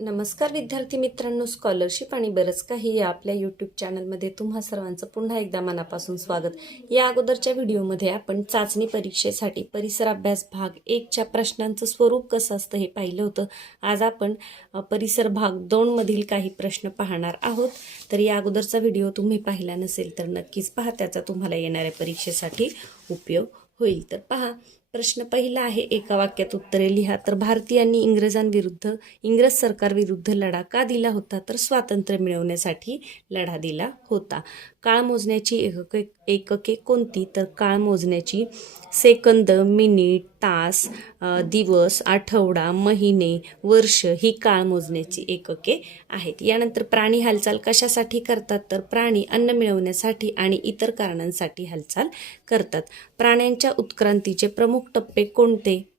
नमस्कार विद्यार्थी मित्रांनो स्कॉलरशिप आणि बरंच काही या आपल्या यूट्यूब चॅनलमध्ये तुम्हा सर्वांचं पुन्हा एकदा मनापासून स्वागत. या अगोदरच्या व्हिडिओमध्ये आपण चाचणी परीक्षेसाठी परिसर अभ्यास भाग एकच्या प्रश्नांचं स्वरूप कसं असतं हे पाहिलं होतं. आज आपण परिसर भाग दोनमधील काही प्रश्न पाहणार आहोत. तर या अगोदरचा व्हिडिओ तुम्ही पाहिला नसेल तर नक्कीच पहा. त्याचा तुम्हाला येणाऱ्या परीक्षेसाठी उपयोग होईल. तर पहा प्रश्न पहिला आहे एका वाक्यात उत्तरे लिहा. तर भारतीयांनी इंग्रजांविरुद्ध इंग्रज सरकारविरुद्ध लढा का दिला होता? तर स्वातंत्र्य मिळवण्यासाठी लढा दिला होता. काळ मोजण्याची एकके एकके कोणती? तर काळ मोजण्याची सेकंद मिनिट तास दिवस आठवडा महिने वर्ष ही काळ मोजण्याची एकके आहेत. यानंतर प्राणी हालचाल कशासाठी करतात? तर प्राणी अन्न मिळवण्यासाठी आणि इतर कारणांसाठी हालचाल करतात. प्राण्यांच्या उत्क्रांतीचे प्रमुख टप्पे कोणते?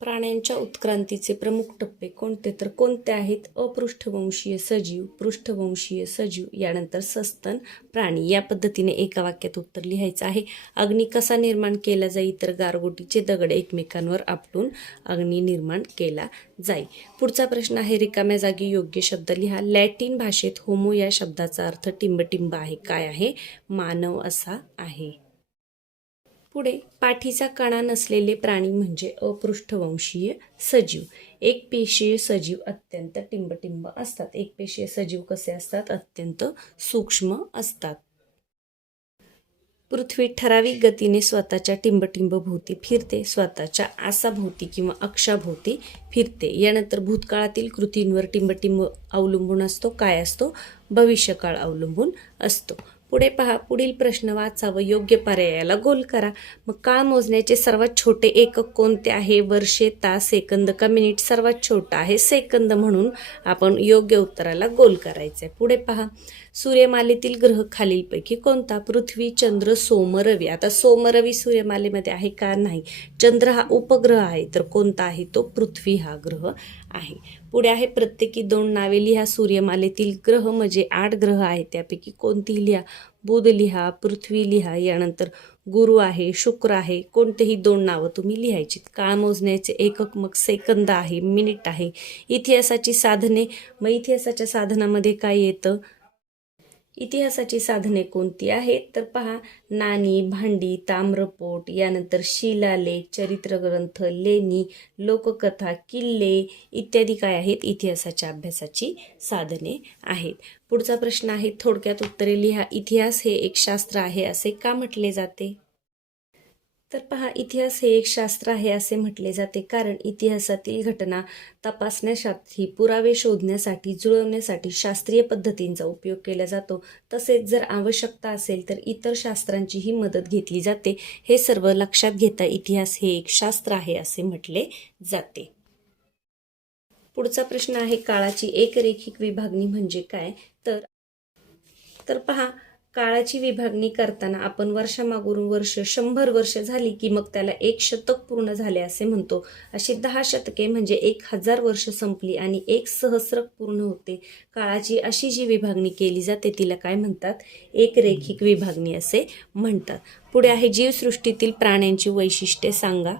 प्राण्यांच्या उत्क्रांतीचे प्रमुख टप्पे कोणते? तर कोणते आहेत? अपृष्ठवंशीय सजीव पृष्ठवंशीय सजीव यानंतर सस्तन प्राणी. या पद्धतीने एका वाक्यात उत्तर लिहायचं आहे. अग्नी कसा निर्माण केला जाईल तर गारगोटीचे दगड एकमेकांवर आपटून अग्नी निर्माण केला जाईल पुढचा प्रश्न आहे रिकाम्या जागी योग्य शब्द लिहा. लॅटिन भाषेत होमो या शब्दाचा अर्थ टिंबटिंब आहे. काय आहे? मानव असा आहे. पुढे पाठीचा कणा नसलेले प्राणी म्हणजे अपृष्ठवंशीय सजीव. एक पेशीय सजीव अत्यंत टिंबटिंब असतात. एक पेशीय सजीव कसे असतात? अत्यंत सूक्ष्म असतात. पृथ्वी ठराविक गतीने स्वतःच्या टिंबटिंब भोवती फिरते स्वतःच्या आसाभोवती किंवा अक्षाभोवती फिरते. यानंतर भूतकाळातील कृतींवर टिंबटिंब अवलंबून असतो काय असतो? भविष्यकाळ अवलंबून असतो. पुढे पहा पुढील प्रश्न वाचा व योग्य पर्यायाला गोल करा. मग काळ मोजण्याचे सर्वात छोटे एकक कोणते आहे? वर्षे तास सेकंद का मिनिट? सर्वात छोटा आहे सेकंद म्हणून आपण योग्य उत्तराला गोल करायचं आहे पुढे पहा सूर्यमालेतील ग्रह खालीलपैकी कोणता? पृथ्वी चंद्र सोम रवी. आता सोम रवी सूर्यमालेमध्ये आहे का? नाही. चंद्र हा उपग्रह आहे तर कोणता आहे? तो पृथ्वी हा ग्रह आहे. पुढे आहे प्रत्येकी दोन नावे लिहा सूर्यमालेतील ग्रह म्हणजे आठ ग्रह आहेत त्यापैकी कोणतीही लिहा? बुध लिहा पृथ्वी लिहा यानंतर गुरु आहे शुक्र आहे कोणतेही दोन नावं तुम्ही लिहायची. काळ मोजण्याचे एकक मग सेकंद आहे मिनिट आहे. इतिहासाची साधने मग इतिहासाच्या साधनामध्ये काय येतं? इतिहासाची साधने कोणती आहेत? तर पहा नाणी भांडी ताम्रपोट यानंतर शिलालेख चरित्रग्रंथ लेणी लोककथा किल्ले इत्यादी काय आहेत? इतिहासाच्या अभ्यासाची साधने आहेत. पुढचा प्रश्न आहे थोडक्यात उत्तरे लिहा. इतिहास हे एक शास्त्र आहे असे का म्हटले जाते? तर पहा इतिहास हे एक शास्त्र आहे असे म्हटले जाते. कारण इतिहासातील घटना तपासण्यासाठी पुरावे शोधण्यासाठी जुळवण्यासाठी शास्त्रीय पद्धतींचा उपयोग केला जातो. तसेच जर आवश्यकता असेल तर इतर शास्त्रांचीही मदत घेतली जाते. हे सर्व लक्षात घेता इतिहास हे एक शास्त्र आहे असे म्हटले जाते. पुढचा प्रश्न आहे काळाची एकरेखिक विभागणी म्हणजे काय? तर तर पहा काळाची विभागणी करताना आपण वर्षामागून वर्ष शंभर वर्ष झाली की मग त्याला एक शतक पूर्ण झाले असे म्हणतो. अशी दहा शतके म्हणजे एक हजार वर्ष संपली आणि एक सहस्र पूर्ण होते. काळाची अशी जी विभागणी केली जाते तिला काय म्हणतात? एक रेखिक विभागणी असे म्हणतात. पुढे आहे जीवसृष्टीतील प्राण्यांची वैशिष्ट्ये सांगा.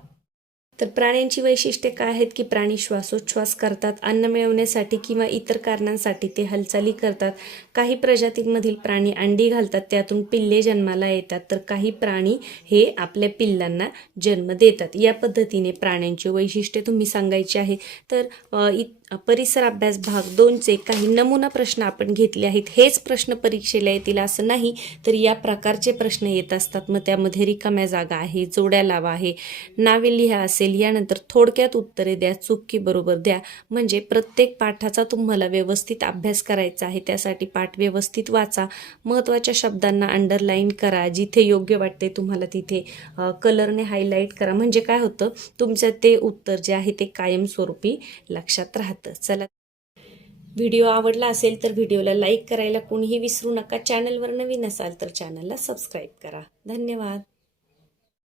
तर प्राण्यांची वैशिष्ट्ये काय आहेत की प्राणी श्वासोच्छ्वास करतात अन्न मिळवण्यासाठी किंवा इतर कारणांसाठी ते हालचाली करतात. काही प्रजातींमधील प्राणी अंडी घालतात त्यातून पिल्ले जन्माला येतात. तर काही प्राणी हे आपल्या पिल्लांना जन्म देतात. या पद्धतीने प्राण्यांची वैशिष्ट्ये तुम्ही सांगायची आहे. तर इ परिसर अभ्यास भाग दोनचे काही नमुना प्रश्न आपण घेतले आहेत. हेच प्रश्न परीक्षेला येतील असं नाही तर या प्रकारचे प्रश्न येत असतात. मग त्यामध्ये रिकाम्या जागा आहे जोड्या लावा आहे. नावे लिहा असेल यानंतर थोडक्यात उत्तरे द्या चुकी बरोबर द्या. म्हणजे प्रत्येक पाठाचा तुम्हाला व्यवस्थित अभ्यास करायचा आहे त्यासाठी पाठ व्यवस्थित वाचा. महत्त्वाच्या शब्दांना अंडरलाईन करा जिथे योग्य वाटते तुम्हाला तिथे कलरने हायलाईट करा. म्हणजे काय होतं तुमचं ते उत्तर जे आहे ते कायमस्वरूपी लक्षात राहतं. चला. व्हिडिओ आवडला असेल तर व्हिडिओला लाईक करायला कोणीही विसरू नका. चॅनलवर नवीन असाल तर चॅनलला सबस्क्राईब करा. धन्यवाद.